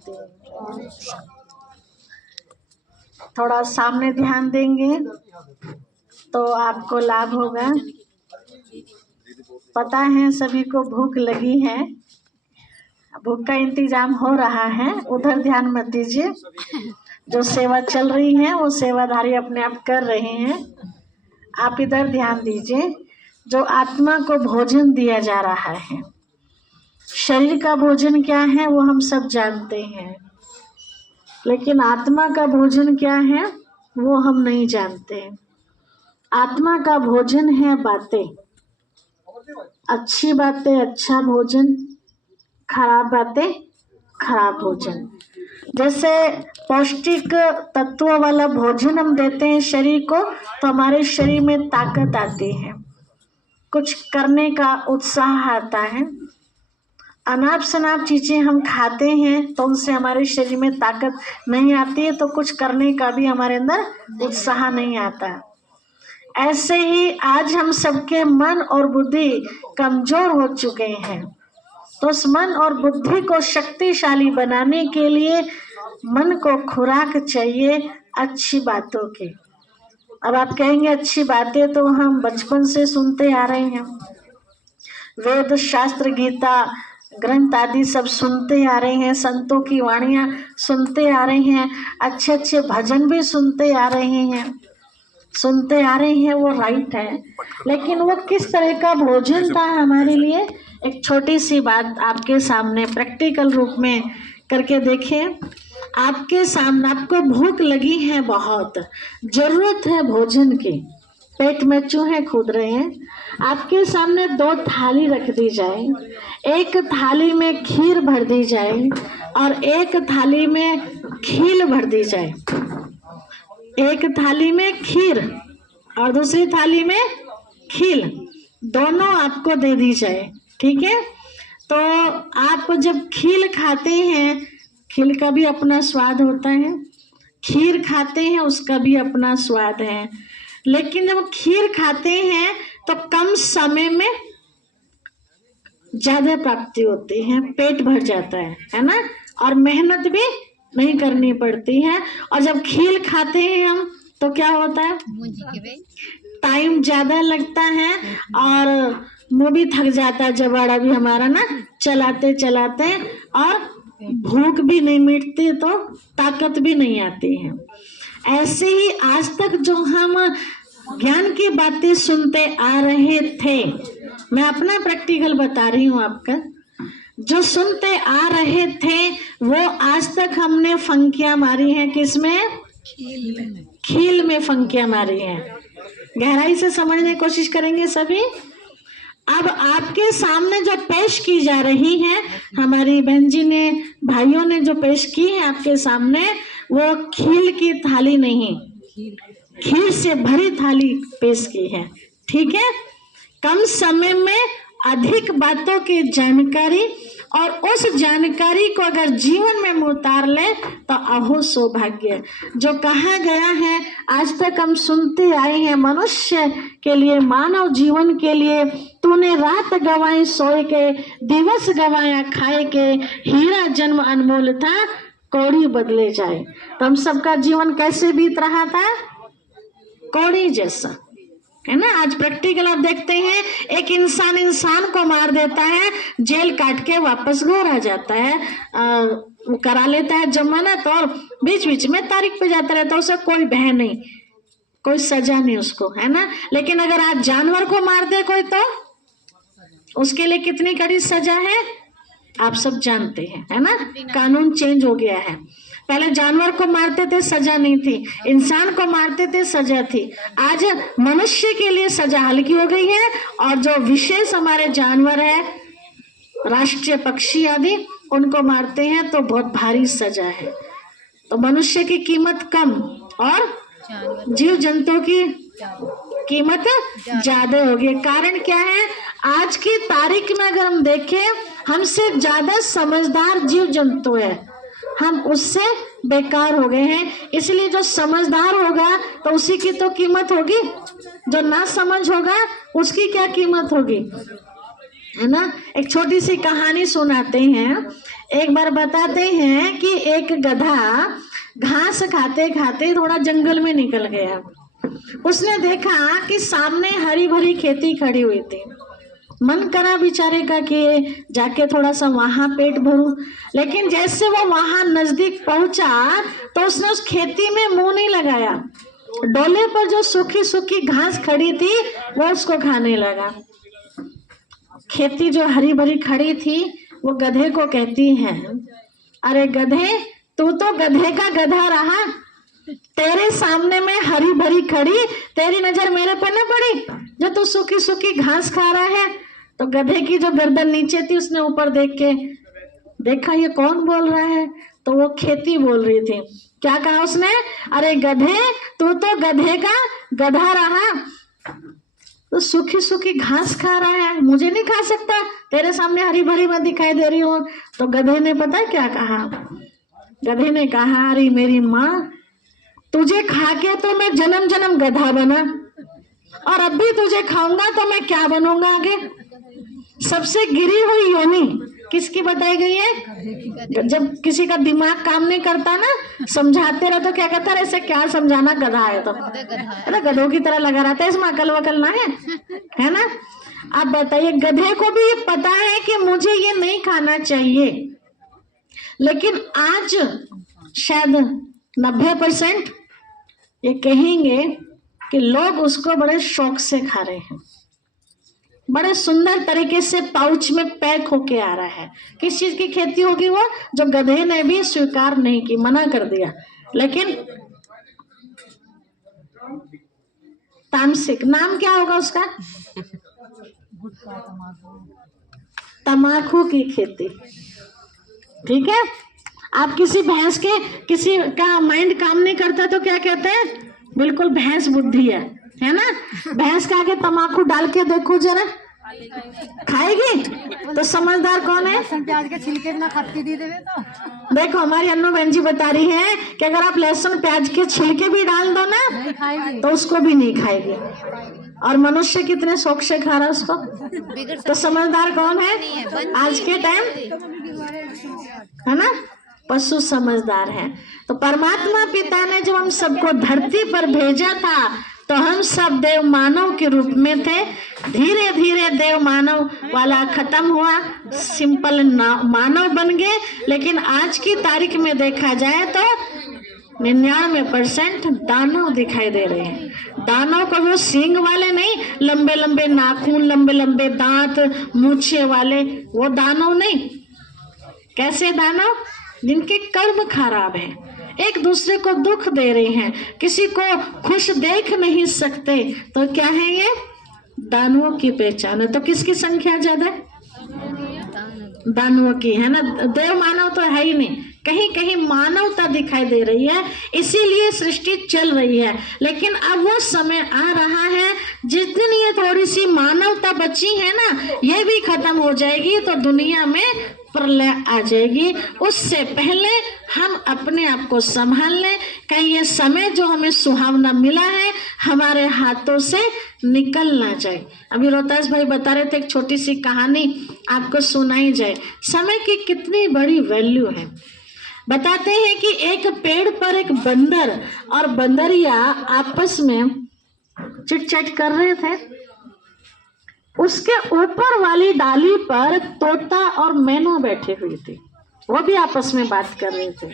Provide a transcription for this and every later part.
देंगे। थोड़ा सामने ध्यान देंगे तो आपको लाभ होगा। पता है सभी को भूख लगी है, भूख का इंतजाम हो रहा है, उधर ध्यान मत दीजिए। जो सेवा चल रही है वो सेवाधारी अपने आप कर रहे हैं, आप इधर ध्यान दीजिए। जो आत्मा को भोजन दिया जा रहा है, शरीर का भोजन क्या है वो हम सब जानते हैं, लेकिन आत्मा का भोजन क्या है वो हम नहीं जानते। आत्मा का भोजन है बातें, अच्छी बातें अच्छा भोजन, खराब बातें खराब भोजन। जैसे पौष्टिक तत्वों वाला भोजन हम देते हैं शरीर को तो हमारे शरीर में ताकत आती है, कुछ करने का उत्साह आता है। अनाप शनाप चीजें हम खाते हैं तो उनसे हमारे शरीर में ताकत नहीं आती है, तो कुछ करने का भी हमारे अंदर उत्साह नहीं आता। ऐसे ही आज हम सबके मन और बुद्धि कमजोर हो चुके हैं, तो उस मन और बुद्धि को शक्तिशाली बनाने के लिए मन को खुराक चाहिए अच्छी बातों की। अब आप कहेंगे अच्छी बातें तो हम बचपन से सुनते आ रहे हैं, वेद शास्त्र गीता ग्रंथ आदि सब सुनते आ रहे हैं, संतों की वाणियां सुनते आ रहे हैं, अच्छे अच्छे भजन भी सुनते आ रहे हैं, वो राइट है। लेकिन वो किस तरह का भोजन था हमारे लिए, एक छोटी सी बात आपके सामने प्रैक्टिकल रूप में करके देखें। आपके सामने आपको भूख लगी है, बहुत जरूरत है भोजन की, पेट में चूहे कूद रहे हैं, आपके सामने 2 थाली रख दी जाए, एक थाली में खीर भर दी जाए और एक थाली में खील भर दी जाए। एक थाली में खीर और दूसरी थाली में खील, दोनों आपको दे दी जाए, ठीक है। तो आप जब खील खाते हैं, खील का भी अपना स्वाद होता है, खीर खाते हैं उसका भी अपना स्वाद है, लेकिन जब खीर खाते हैं तो कम समय में ज्यादा प्राप्ति होती है, पेट भर जाता है ना, और मेहनत भी नहीं करनी पड़ती है। और जब खीर खाते हैं हम तो क्या होता है, टाइम ज्यादा लगता है और मुंह भी थक जाता है, जबाड़ा भी हमारा ना चलाते चलाते, और भूख भी नहीं मिटती तो ताकत भी नहीं आती है। ऐसे ही आज तक जो हम ज्ञान की बातें सुनते आ रहे थे, मैं अपना प्रैक्टिकल बता रही हूँ आपका, जो सुनते आ रहे थे वो आज तक हमने फंकियां मारी हैं, किसमें, खील में फंकियां मारी हैं। गहराई से समझने की कोशिश करेंगे सभी। अब आपके सामने जो पेश की जा रही है, हमारी बहन जी ने भाइयों ने जो पेश की है आपके सामने, वो खील की थाली नहीं, खीर से भरी थाली पेश की है, ठीक है। कम समय में अधिक बातों की जानकारी, और उस जानकारी को अगर जीवन में उतार ले तो अहो सौभाग्य। जो कहा गया है आज तक हम सुनते आए हैं, मनुष्य के लिए, मानव जीवन के लिए, तूने रात गवाई सोए के, दिवस गवाया खाए के, हीरा जन्म अनमोल था, कौड़ी बदले जाए। तो हम सबका जीवन कैसे बीत रहा था, कौड़ी जैसा, है ना। आज प्रैक्टिकल आप देखते हैं, एक इंसान को मार देता है, जेल काट के वापस घर आ जाता है, करा लेता है जमानत, और बीच बीच में तारीख पे जाता रहता है, उसे कोई भय नहीं, कोई सजा नहीं उसको, है ना। लेकिन अगर आज जानवर को मार दे कोई तो उसके लिए कितनी कड़ी सजा है आप सब जानते हैं, है ना। कानून चेंज हो गया है, पहले जानवर को मारते थे सजा नहीं थी, इंसान को मारते थे सजा थी, आज मनुष्य के लिए सजा हल्की हो गई है। और जो विशेष हमारे जानवर है, राष्ट्रीय पक्षी आदि, उनको मारते हैं तो बहुत भारी सजा है। तो मनुष्य की कीमत कम और जीव जंतु की कीमत ज्यादा होगी। कारण क्या है, आज की तारीख में अगर हम देखें, हमसे ज्यादा समझदार जीव जंतु है, हम उससे बेकार हो गए हैं। इसलिए जो समझदार होगा तो उसी की तो कीमत होगी, जो ना समझ होगा उसकी क्या कीमत होगी, है ना। एक छोटी सी कहानी सुनाते हैं। एक बार बताते हैं कि एक गधा घास खाते खाते थोड़ा जंगल में निकल गया। उसने देखा कि सामने हरी भरी खेती खड़ी हुई थी। मन करा बेचारे का कि जाके थोड़ा सा वहां पेट भरूं, लेकिन जैसे वो वहां नजदीक पहुंचा तो उसने उस खेती में मुंह नहीं लगाया। डोले पर जो सूखी सूखी घास खड़ी थी वो उसको खाने लगा। खेती जो हरी भरी खड़ी थी वो गधे को कहती है, अरे गधे, तू तो गधे का गधा रहा, तेरे सामने में हरी भरी खड़ी, तेरी नजर मेरे पर न पड़ी जो तू सूखी सूखी घास खा रहा है। तो गधे की जो गर्दन नीचे थी उसने ऊपर देख के देखा ये कौन बोल रहा है, तो वो खेती बोल रही थी। क्या कहा उसने, अरे गधे, तू तो गधे का गधा रहा, तो सूखी सूखी घास खा रहा है, मुझे नहीं खा सकता, तेरे सामने हरी भरी मैं दिखाई दे रही हूँ। तो गधे ने पता क्या कहा, गधे ने कहा, अरे मेरी माँ, तुझे खा के तो मैं जन्म जन्म गधा बना, और अब भी तुझे खाऊंगा तो मैं क्या बनूंगा आगे। सबसे गिरी हुई योनि किसकी बताई गई है। जब किसी का दिमाग काम नहीं करता ना, समझाते रहो तो क्या कहता है, ऐसे क्या समझाना, गधा है तो अरे गधों की तरह लगा रहता है, इसमें अकल वकल ना है ना। आप बताइए, गधे को भी ये पता है कि मुझे ये नहीं खाना चाहिए, लेकिन आज शायद 90% ये कहेंगे कि लोग उसको बड़े शौक से खा रहे हैं, बड़े सुंदर तरीके से पाउच में पैक होके आ रहा है। किस चीज की खेती होगी वो, जो गधे ने भी स्वीकार नहीं की, मना कर दिया। लेकिन तामसिक नाम क्या होगा उसका, तमाकू की खेती। ठीक है, आप किसी भैंस के, किसी का माइंड काम नहीं करता तो क्या कहते हैं, बिल्कुल भैंस बुद्धि है ना। भैंस का आगे तमाकू डाल के देखो जरा, खाएगी? तो समझदार कौन है, प्याज के छिलके बिना खाती दी देवे तो। देखो हमारी अन्नू बहन जी बता रही है कि अगर आप लहसुन प्याज के छिलके भी डाल दो ना तो उसको भी नहीं खाएगी, और मनुष्य कितने शौक से खा रहा है उसको। तो समझदार कौन है आज के टाइम, है ना, पशु समझदार है। तो परमात्मा पिता ने जब हम सबको धरती पर भेजा था तो हम सब देव मानव के रूप में थे। धीरे धीरे देव मानव वाला खत्म हुआ, सिंपल मानव बन गए। लेकिन आज की तारीख में देखा जाए तो 99% दानव दिखाई दे रहे हैं। दानव को वो सींग वाले नहीं, लंबे लंबे नाखून, लंबे लंबे दांत, मूछे वाले, वो दानव नहीं। कैसे दानव, जिनके कर्म खराब है, एक दूसरे को दुख दे रहे हैं, किसी को खुश देख नहीं सकते, तो क्या है ये, दानवों की पहचान है। तो किसकी संख्या ज्यादा है, दानवों की, है ना। देव मानव तो है ही नहीं, कहीं कहीं मानवता दिखाई दे रही है, इसीलिए सृष्टि चल रही है। लेकिन अब वो समय आ रहा है जिस दिन ये थोड़ी सी मानवता बची है ना, ये भी खत्म हो जाएगी तो दुनिया में प्रलय आ जाएगी। उससे पहले हम अपने आप को संभाल लें, कहीं ये समय जो हमें सुहावना मिला है हमारे हाथों से निकल ना जाए। अभी रोहतास भाई बता रहे थे, एक छोटी सी कहानी आपको सुनाई जाए, समय की कितनी बड़ी वैल्यू है। बताते हैं कि एक पेड़ पर एक बंदर और बंदरिया आपस में चिट चैट कर रहे थे। उसके ऊपर वाली डाली पर तोता और मैना बैठे हुए थे, वो भी आपस में बात कर रहे थे।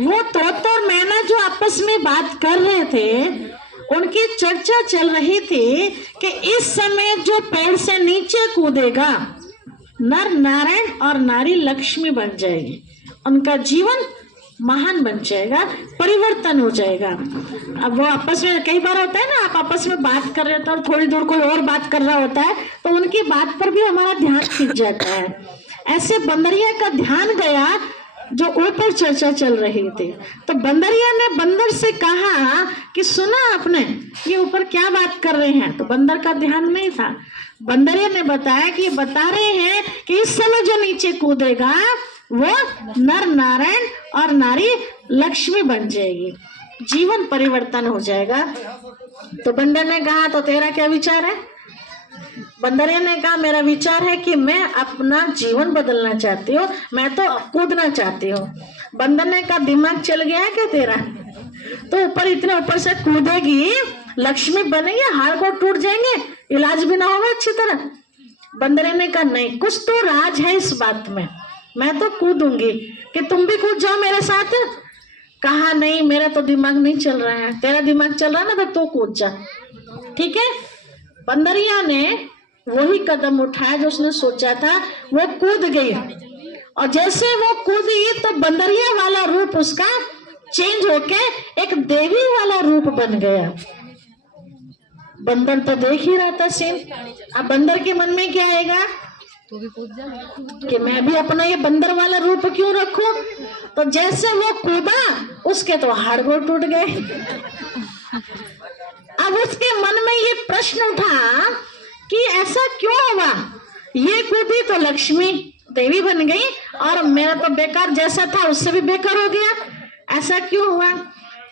वो तोता और मैना जो आपस में बात कर रहे थे, उनकी चर्चा चल रही थी कि इस समय जो पेड़ से नीचे कूदेगा, नर नारायण और नारी लक्ष्मी बन जाएगी, उनका जीवन महान बन जाएगा, परिवर्तन हो जाएगा। अब वो आपस में, कई बार होता है ना, आप आपस में बात कर रहे होते हैं और थोड़ी दूर कोई और बात कर रहा होता है तो उनकी बात पर भी हमारा ध्यान खिंच जाता है। ऐसे बंदरिया का ध्यान गया जो ऊपर चर्चा चल रही थी। तो बंदरिया ने बंदर से कहा कि सुना आपने ये ऊपर क्या बात कर रहे हैं, तो बंदर का ध्यान नहीं था। बंदरिया ने बताया कि ये बता रहे हैं कि इस समय जो नीचे कूदेगा वो नर नारायण और नारी लक्ष्मी बन जाएगी, जीवन परिवर्तन हो जाएगा। तो बंदर ने कहा तो तेरा क्या विचार है। बंदरिया ने कहा मेरा विचार है कि मैं अपना जीवन बदलना चाहती हूँ, मैं तो कूदना चाहती हूँ। बंदर ने कहा दिमाग चल गया है क्या तेरा? तो ऊपर इतने ऊपर से कूदेगी, लक्ष्मी बनेगी, हाड़ को टूट जाएंगे, इलाज भी ना होगा अच्छी तरह। बंदरिया ने कहा नहीं, कुछ तो राज है इस बात में, मैं तो कूदूंगी, कि तुम भी कूद जाओ मेरे साथ। कहा नहीं, मेरा तो दिमाग नहीं चल रहा है, तेरा दिमाग चल रहा है ना, तो कूद जा। ठीक है, बंदरिया ने वही कदम उठाया जो उसने सोचा था, वो कूद गई। और जैसे वो कूदी तो बंदरिया वाला रूप उसका चेंज होके एक देवी वाला रूप बन गया। बंदर तो देख ही रहा था सीन। अब बंदर के मन में क्या आएगा तू भी कूद जा कि मैं भी अपना ये बंदर वाला रूप क्यों रखूं। तो जैसे वो कूदा, उसके तो हाड़ गोड़ टूट गए। अब उसके मन में ये प्रश्न उठा कि ऐसा क्यों हुआ, ये कूदी तो लक्ष्मी देवी बन गई और मेरा तो बेकार जैसा था उससे भी बेकार हो गया, ऐसा क्यों हुआ।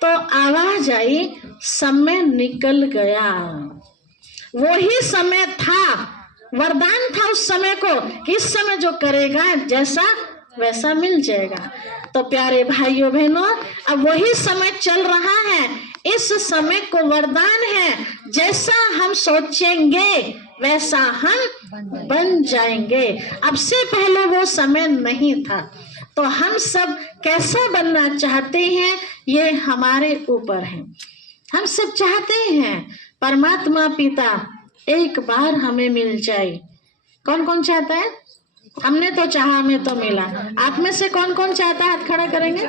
तो आवाज आई, समय निकल गया। वही समय था, वरदान था उस समय को कि इस समय जो करेगा जैसा वैसा मिल जाएगा। तो प्यारे भाइयों बहनों, अब वही समय चल रहा है। इस समय को वरदान है, जैसा हम सोचेंगे वैसा हम बन जाएंगे। अब से पहले वो समय नहीं था। तो हम सब कैसा बनना चाहते हैं ये हमारे ऊपर है। हम सब चाहते हैं परमात्मा पिता एक बार हमें मिल जाए। कौन कौन चाहता है? हमने तो चाहा, हमें तो मिला। आप में से कौन कौन चाहता है? हाथ खड़ा करेंगे।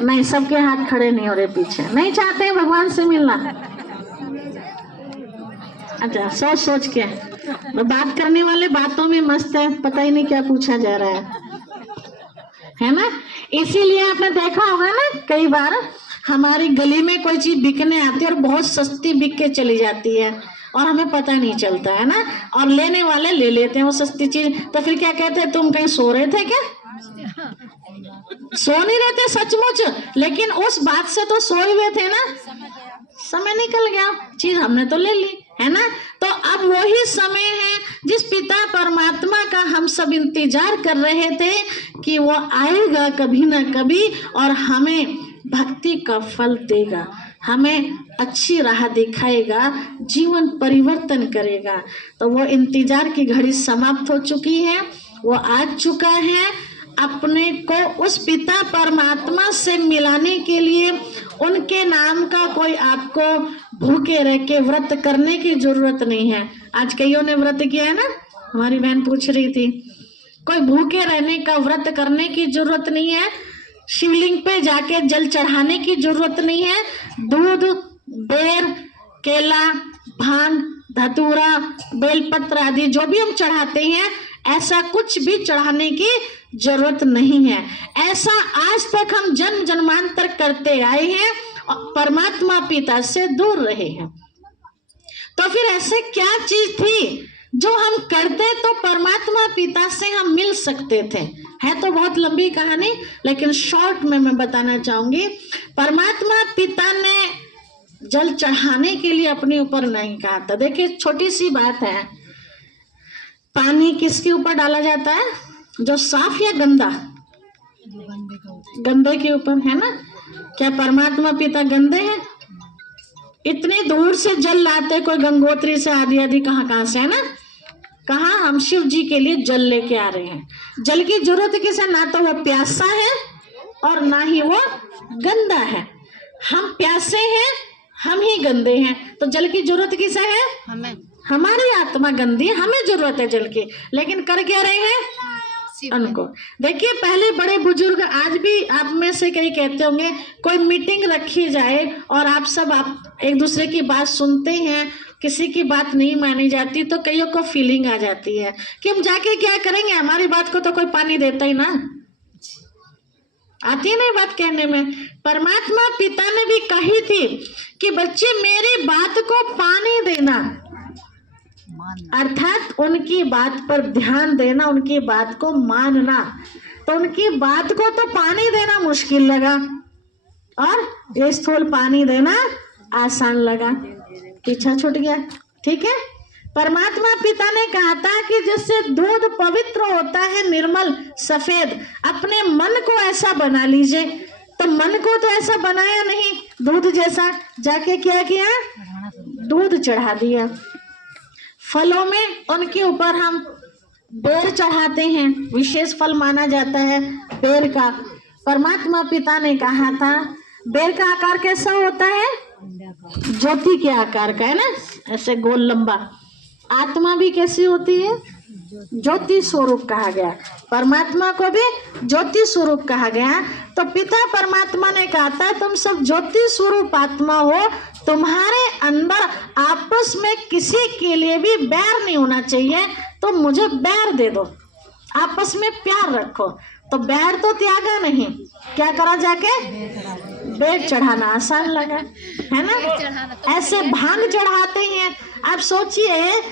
नहीं, सबके हाथ खड़े नहीं हो रहे पीछे। नहीं चाहते हैं भगवान से मिलना? अच्छा, सोच सोच के बात करने वाले बातों में मस्त है, पता ही नहीं क्या पूछा जा रहा है ना। इसीलिए आपने देखा होगा ना, कई बार हमारी गली में कोई चीज बिकने आती है और बहुत सस्ती बिक के चली जाती है और हमें पता नहीं चलता है ना, और लेने वाले ले लेते हैं वो सस्ती चीज। तो फिर क्या कहते हैं, तुम कहीं सो रहे थे क्या? सो नहीं रहे थे सचमुच, लेकिन उस बात से तो सोए हुए थे ना, समय निकल गया, चीज हमने तो ले ली, है ना। तो अब वही समय है जिस पिता परमात्मा का हम सब इंतजार कर रहे थे कि वो आएगा कभी ना कभी और हमें भक्ति का फल देगा, हमें अच्छी राह दिखाएगा, जीवन परिवर्तन करेगा। तो वो इंतजार की घड़ी समाप्त हो चुकी है, वो आ चुका है। अपने को उस पिता परमात्मा से मिलाने के लिए उनके नाम का कोई आपको भूखे रह के व्रत करने की जरूरत नहीं है। आज कईयों ने व्रत किया है ना, हमारी बहन पूछ रही थी। कोई भूखे रहने का व्रत करने की जरूरत नहीं है, शिवलिंग पे जाके जल चढ़ाने की जरूरत नहीं है। दूध, बेर, केला, भांग, धतूरा, बेलपत्र आदि जो भी हम चढ़ाते हैं, ऐसा कुछ भी चढ़ाने की जरूरत नहीं है। ऐसा आज तक हम जन्म जन्मांतर करते आए हैं और परमात्मा पिता से दूर रहे हैं। तो फिर ऐसे क्या चीज थी जो हम करते तो परमात्मा पिता से हम मिल सकते थे? है तो बहुत लंबी कहानी, लेकिन शॉर्ट में मैं बताना चाहूंगी। परमात्मा पिता ने जल चढ़ाने के लिए अपने ऊपर नहीं कहा था। देखिए, छोटी सी बात है, पानी किसके ऊपर डाला जाता है, जो साफ या गंदा? गंदे के ऊपर, है ना। क्या परमात्मा पिता गंदे हैं? इतनी दूर से जल लाते, कोई गंगोत्री से आदि आदि कहाँ से, है ना। कहाँ हम शिव जी के लिए जल लेके आ रहे हैं। जल की जरूरत किसे? ना तो वो प्यासा है और ना ही वो गंदा है। हम प्यासे हैं, हम ही गंदे हैं, तो जल की जरूरत किसे है? हमें। हमारी आत्मा गंदी है, हमें जरूरत है जल की, लेकिन कर क्या रहे हैं उनको। देखिए, पहले बड़े बुजुर्ग, आज भी आप में से कई कहते होंगे, कोई मीटिंग रखी जाए और आप सब एक दूसरे की बात सुनते हैं, किसी की बात नहीं मानी जाती तो कईयों को फीलिंग आ जाती है कि हम जाके क्या करेंगे, हमारी बात को तो कोई पानी देता ही ना। आती है ना बात कहने में। परमात्मा पिता ने भी कही थी कि बच्चे मेरी बात को पानी देना, अर्थात उनकी बात पर ध्यान देना, उनकी बात को मानना। तो उनकी बात को तो पानी देना मुश्किल लगा और ये स्थूल पानी देना आसान लगा, पीछा छूट गया। ठीक है। परमात्मा पिता ने कहा था कि जैसे दूध पवित्र होता है, निर्मल सफेद, अपने मन को ऐसा बना लीजिए। तो मन को तो ऐसा बनाया नहीं, दूध जैसा, जाके क्या किया, दूध चढ़ा दिया। फलों में उनके ऊपर हम बेर चढ़ाते हैं, विशेष फल माना जाता है बेर का। परमात्मा पिता ने कहा था बेर का आकार कैसा होता है, ज्योति के आकार का है ना, ऐसे गोल लंबा। आत्मा भी कैसी होती है, ज्योति स्वरूप कहा गया, परमात्मा को भी ज्योति स्वरूप कहा गया। तो पिता परमात्मा ने कहा था तुम सब ज्योति स्वरूप आत्मा हो, तुम्हारे अंदर आपस में किसी के लिए भी बैर नहीं होना चाहिए, तो मुझे बैर दे दो, आपस में प्यार रखो। तो बैर तो त्यागा नहीं, क्या करा, जाके बेर चढ़ाना। आसान लगा है ना, ऐसे भांग चढ़ाते हैं। आप सोचिए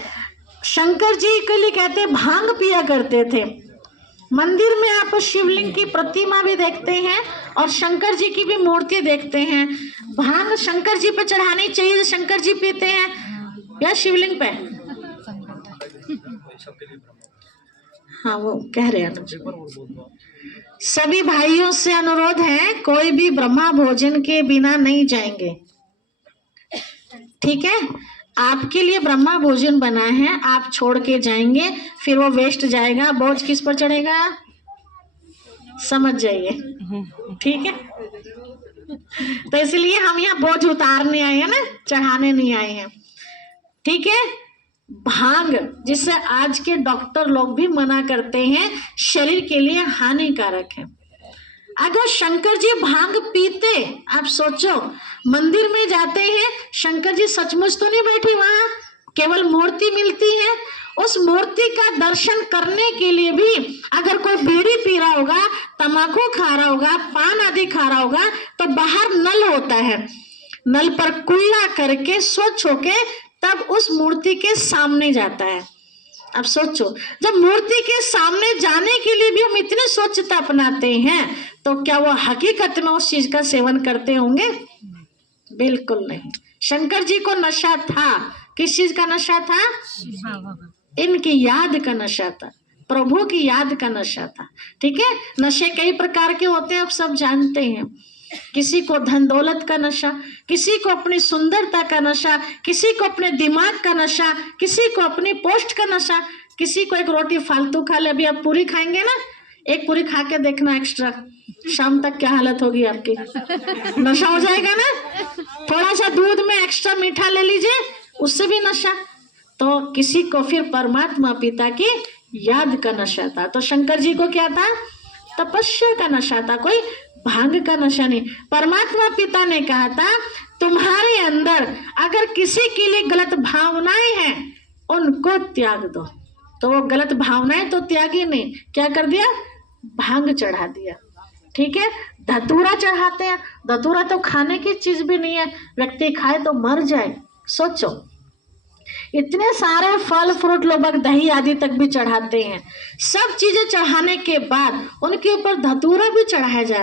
शंकर जी के लिए कहते भांग पिया करते थे। मंदिर में आप शिवलिंग की प्रतिमा भी देखते हैं और शंकर जी की भी मूर्ति देखते हैं। भांग शंकर जी पे चढ़ानी चाहिए, शंकर जी पीते हैं या शिवलिंग पे? हाँ वो कह रहे हैं। सभी भाइयों से अनुरोध है, कोई भी ब्रह्मा भोजन के बिना नहीं जाएंगे, ठीक है। आपके लिए ब्रह्मा भोजन बना है, आप छोड़ के जाएंगे फिर वो वेस्ट जाएगा, बोझ किस पर चढ़ेगा, समझ जाइए, ठीक है। तो इसलिए हम यहाँ बोझ उतारने आए हैं ना, चढ़ाने नहीं आए हैं, ठीक है। भांग जिसे आज के डॉक्टर लोग भी मना करते हैं, शरीर के लिए हानिकारक है। अगर शंकर जी भांग पीते, आप सोचो मंदिर में जाते हैं, शंकर जी सचमुच तो नहीं बैठी वहां, केवल मूर्ति मिलती है। उस मूर्ति का दर्शन करने के लिए भी अगर कोई बीड़ी पी रहा होगा, तंबाकू खा रहा होगा, पान आदि खा रहा होगा, तो बाहर नल होता है, नल पर कुल्ला करके स्वच्छ होके तब उस मूर्ति के सामने जाता है। अब सोचो जब मूर्ति के सामने जाने के लिए भी हम इतनी स्वच्छता अपनाते हैं, तो क्या वो हकीकत में उस चीज का सेवन करते होंगे? बिल्कुल नहीं। शंकर जी को नशा था, किस चीज का नशा था? इनकी याद का नशा था, प्रभु की याद का नशा था, ठीक है। नशे कई प्रकार के होते हैं, आप सब जानते हैं। किसी को धन दौलत का नशा, किसी को अपनी सुंदरता का नशा, किसी को अपने दिमाग का नशा, किसी को अपनी पोस्ट का नशा, किसी को एक रोटी फालतू खा ले। अभी आप पूरी खाएंगे ना, एक पूरी खा के देखना एक्स्ट्रा, शाम तक क्या हालत होगी आपकी, नशा हो जाएगा ना। थोड़ा सा दूध में एक्स्ट्रा मीठा ले लीजिए, उससे भी नशा। तो किसी को फिर परमात्मा पिता की याद का नशा था। तो शंकर जी को क्या था? तपस्या का नशा था, कोई भांग का नशा नहीं। परमात्मा पिता ने कहा था तुम्हारे अंदर अगर किसी के लिए गलत भावनाएं हैं, उनको त्याग दो। तो वो गलत भावनाएं तो त्यागी नहीं, क्या कर दिया? भांग चढ़ा दिया, ठीक है। धतूरा चढ़ाते हैं, धतूरा तो खाने की चीज भी नहीं है, व्यक्ति खाए तो मर जाए। सोचो इतने सारे फल फ्रूट, लोग दही आदि तक भी चढ़ाते हैं। सब चीजें चढ़ाने के बाद उनके ऊपर धतूरा भी चढ़ाया जा रहा है।